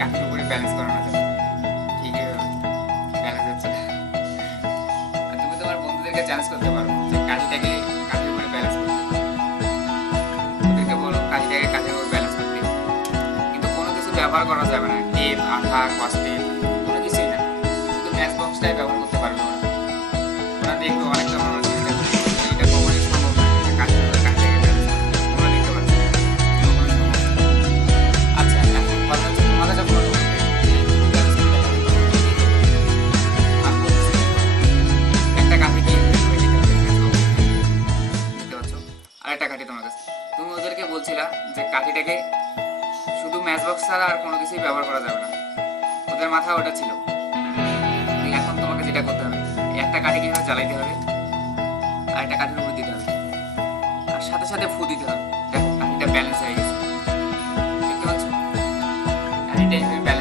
কাঠির উপরে ব্যালেন্স করানো যাবে, ঠিক ব্যালেন্স হচ্ছে না। আর তুমি তোমার বন্ধুদেরকে চ্যালেঞ্জ করতে পারো যে কাঠিটাকে কাঠের উপরে ব্যালেন্স করতে, ওদেরকে বলো কাঠিটাকে কাঠের উপর ব্যালেন্স করতে, কিন্তু কোনো কিছু ব্যবহার করা যাবে না, টেপ আঠা কস্টেপ কোনো কিছুই না, শুধু ম্যাচ বক্সটাই ব্যবহার করতে পারবে ওরা। ওরা দেখবে অনেকটা মানুষ চিন্তা করবে যে এটা কখনোই সম্ভব না, এটা কাঠের উপরে কাঠিটাকে ব্যালেন্স করতে, তোমরা দেখতে পাচ্ছ কখনোই সম্ভব না। আচ্ছা এখন কথা হচ্ছে তোমার কাছে প্রশ্ন উঠবে যে তুমি ব্যালেন্স করতে পারবে না, কি করবে? আমি বলতেছি একটা কাঠি কি হয়ে যেতে হবে ম্যাচ বক্স, দেখতে পাচ্ছ আরেকটা কাঠি তোমার কাছে। তুমি ওদেরকে বলছিলা যে কাঠিটাকে শুধু ম্যাচ বক্স ছাড়া আর কোনো কিছুই ব্যবহার করা যাবে না, ওদের মাথায় ওটা ছিল। এখন তোমাকে যেটা করতে হবে, একটা কাঠি কিভাবে জ্বালাইতে হবে আর একটা কাঠির উপর দিতে হবে, আর সাথে সাথে ফু দিতে হবে। দেখো কাঠিটা ব্যালেন্স হয়ে গেছে, দেখতে পাচ্ছ কাঠিটা এইভাবে ব্যালেন্স